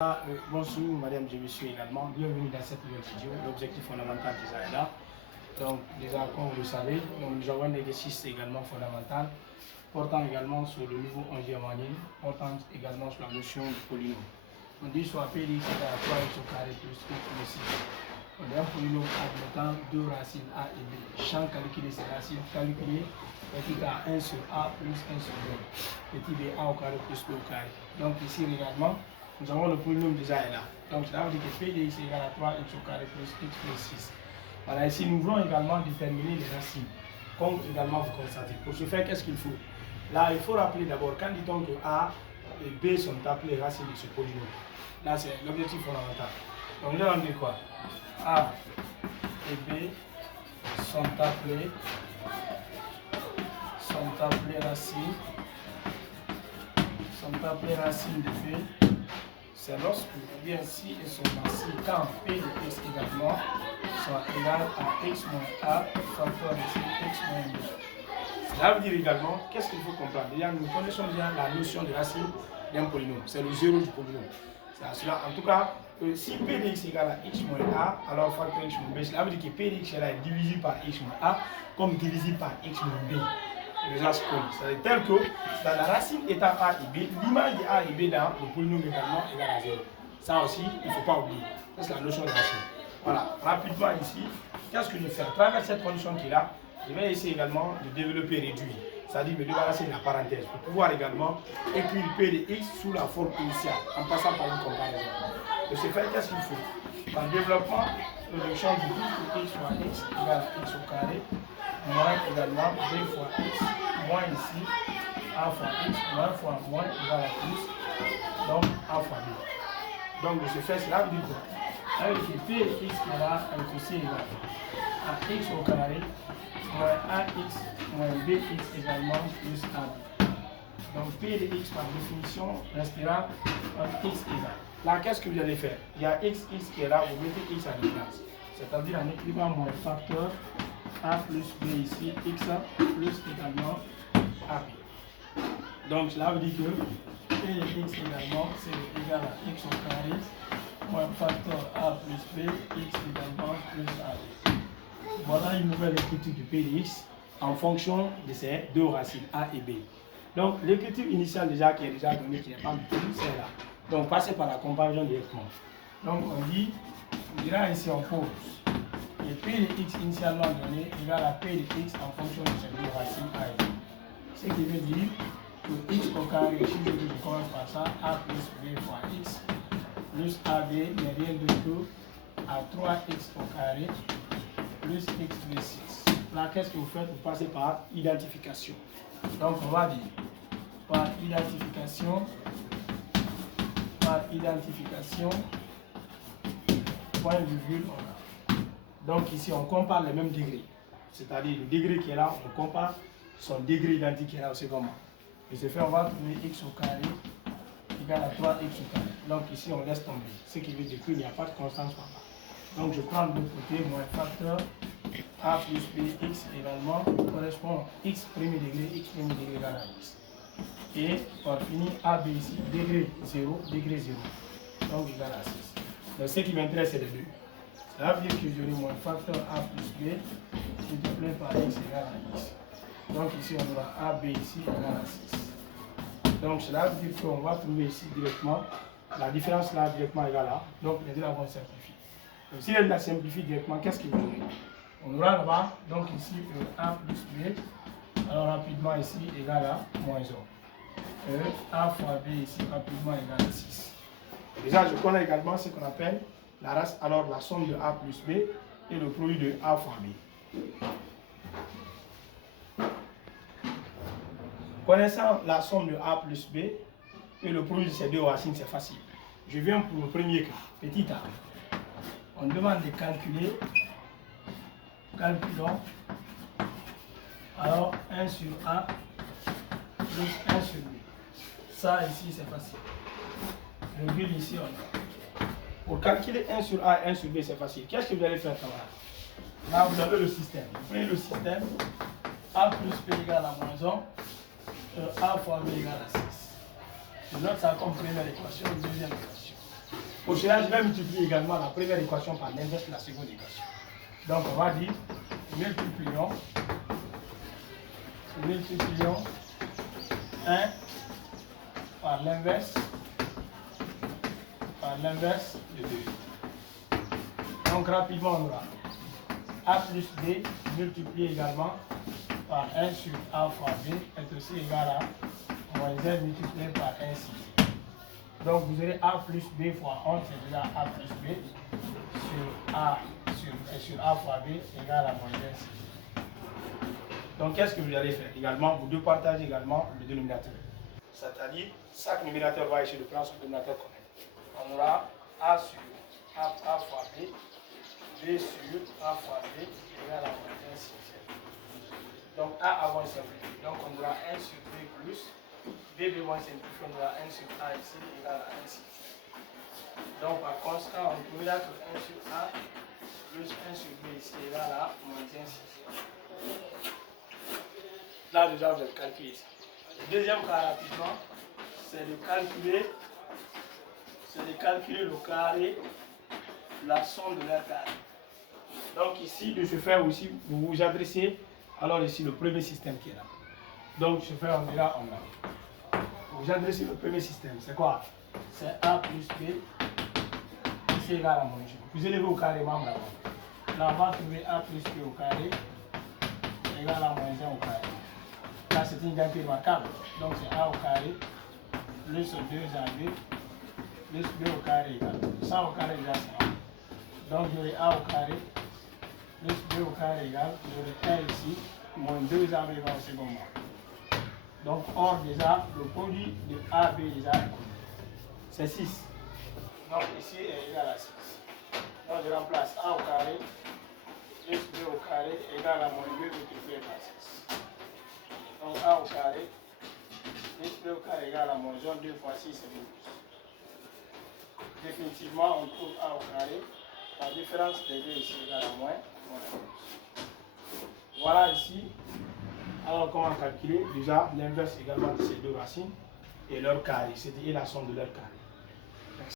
Bonjour madame, je me suis également. Bienvenue dans cette nouvelle vidéo. L'objectif fondamental déjà est là. Donc déjà comme vous le savez, nous avons un exercice également fondamental portant également sur le niveau 11e en ligne, portant également sur la notion du polynôme. On dit soit P égale à 3x au carré plus x plus 6. On a un polynôme admettant deux racines a et b. Champ calculé ces racines calculées est à 1 sur a plus 1 sur b. Petit b a au carré plus b au carré. Donc ici également, nous avons le polynôme déjà est là. Donc cela veut dire que P de x égale à 3x au carré plus x plus 6. Voilà, ici nous voulons également déterminer les racines, comme également vous constatez. Pour ce faire, qu'est-ce qu'il faut? Là, il faut rappeler d'abord, quand dit-on que A et B sont appelées racines de ce polynôme. Là, c'est l'objectif fondamental. Donc là, on dit quoi? A et B sont appelées racines de B. C'est lorsque, bien si elles sont racines, quand P de x également sont égales à x moins a facteur de x moins b. Cela veut dire également, qu'est-ce qu'il faut comprendre? Déjà, nous connaissons bien la notion de racine d'un polynôme. C'est le zéro du polynôme. Cela, en tout cas, si P de x égale à x moins a, alors facteur x moins b, cela veut dire que P de x est divisible par x moins a, comme divisible par x moins b. Déjà, c'est tel que dans la racine étant a et b, l'image de a et b dans le polynôme également égale à 0. Ça aussi, il ne faut pas oublier. Ça, c'est la notion de racine. Voilà, rapidement ici, qu'est-ce que je fais? À travers cette condition qui est là, je vais essayer également de développer réduire. C'est-à-dire me débarrasser de la parenthèse pour pouvoir également écrire P de x sous la forme initiale en passant par une comparaison. De ce fait, qu'est-ce qu'il faut? Par développement, réduction du tout x fois x égale à x au carré, moins également b fois x, moins ici, a fois x, moins fois moins égale à plus, donc a fois b. Donc de ce fait, cela veut dire quoi? Avec P de x qui est là, est aussi égal à x au carré, moins ax moins bx également plus ab. Donc P de x par définition restera entre x égal. Là, qu'est-ce que vous allez faire? Il y a x qui est là, vous mettez x à l'évidence. C'est-à-dire en écrivant moins facteur a plus b ici, x plus également ab. Donc cela veut dire que P de x également c'est égal à x au carré moins facteur a plus b, x également plus ab. Voilà une nouvelle écriture de P de x en fonction de ces deux racines a et b. Donc l'écriture initiale déjà qui est déjà donnée, qui n'est pas multiple, c'est là. Donc passez par la comparaison directement. Donc on dit, on dira ici on pose et P de x initialement donné égale à P de x en fonction de ces deux racines a et b. Ce qui veut dire que x au carré, ici je commence par ça, a plus b fois x plus ab n'est rien d'autre que à 3x au carré plus x plus 6. Là, qu'est-ce que vous faites? Vous passez par identification. Donc, on va dire par identification, point virgule, on a. Donc, ici, on compare les mêmes degrés. C'est-à-dire, le degré qui est là, on compare son degré identique qui est là au second. Et ce fait, on va trouver x au carré égale à 3x au carré. Donc, ici, on laisse tomber. Ce qui veut dire qu'il n'y a pas de constance par là. Donc, je prends de l'autre côté, moins facteur a plus b, x également correspond à x premier degré égale à x. Et on finit AB ici, degré 0, donc égal à 6. Donc ce qui m'intéresse, c'est les deux. Ça veut dire que je dis moins facteur a plus b multiplié par x égale à x. Donc ici, on aura AB ici égale à 6. Donc cela veut dire qu'on va trouver ici directement la différence là directement égale à. Donc les deux là vont simplifier. Donc si elle la simplifie directement, qu'est-ce qu'il vous donne? On aura là-bas, donc ici, A plus B, alors rapidement ici, égal à moins 1. A fois B ici, rapidement égal à 6. Déjà, je connais également ce qu'on appelle la race, alors la somme de A plus B et le produit de A fois B. Connaissant la somme de A plus B et le produit de ces deux racines, c'est facile. Je viens pour le premier cas, petit a. On demande de calculer. Calculons alors 1 sur A plus 1 sur B. Ça ici c'est facile. Le vide ici on a. Pour calculer 1 sur A et 1 sur B c'est facile. Qu'est-ce que vous allez faire camarade? Là vous avez le système. Vous prenez le système A plus B égale à moins 1, A fois B égale à 6. Je note ça comme première équation, deuxième équation. Pour cela, je vais multiplier également la première équation par l'inverse de la seconde équation. Donc, on va dire multiplions 1 par l'inverse de 2. Donc, rapidement, on aura A plus B multiplié également par 1 sur A fois B est aussi égal à moins 1 multiplié par 1 sur B. Donc vous aurez A plus B fois 11, c'est déjà A plus B sur A fois B égale à moins 1 sur B. Donc qu'est-ce que vous allez faire? Également, vous devez partager également le dénominateur. C'est-à-dire, chaque numérateur va essayer de prendre son dénominateur commun. On aura A sur A fois B, B sur A fois B égale à moins 1 sur C. Donc A avant simplifié. Donc on aura 1 sur B plus B moins simplifié, on aura 1 sur A ici égale à 1 sur C. Donc par conséquent, on trouvera que 1 sur A plus 1 sur B ici égale à moins 1 sur C. Là déjà vous avez calculé ça. Le deuxième cas rapidement, c'est de calculer le carré, la somme de leur carré. Donc ici, de ce fait aussi, vous vous adressez alors ici le premier système qui est là. Donc je fais on dira on a. Vous adressez le premier système, c'est quoi? C'est A plus B, ici égal à moins 1. Vous élevez au carré membre avant. Là on va trouver A plus B au carré égal à moins 1 au carré. Là c'est une identité remarquable. Donc c'est A au carré plus 2AB plus B au carré égal. Ça au carré égale ça. Donc j'aurai A au carré plus B au carré égal, j'aurai 1 ici, moins 2AB au second membre. Donc, or déjà, le produit de AB déjà est connu. C'est 6. Donc, ici est égal à 6. Donc, je remplace A au carré plus B au carré égale à moins 2 multiplié par 6. Donc, A au carré plus B au carré égale à moins 1, 2 fois 6 c'est 12. Définitivement, on trouve A au carré. La différence des deux ici égale à moins 12. Voilà ici. Alors, comment calculer? Déjà, l'inverse également de ces deux racines et leur carré, c'est-à-dire la somme de leur carré.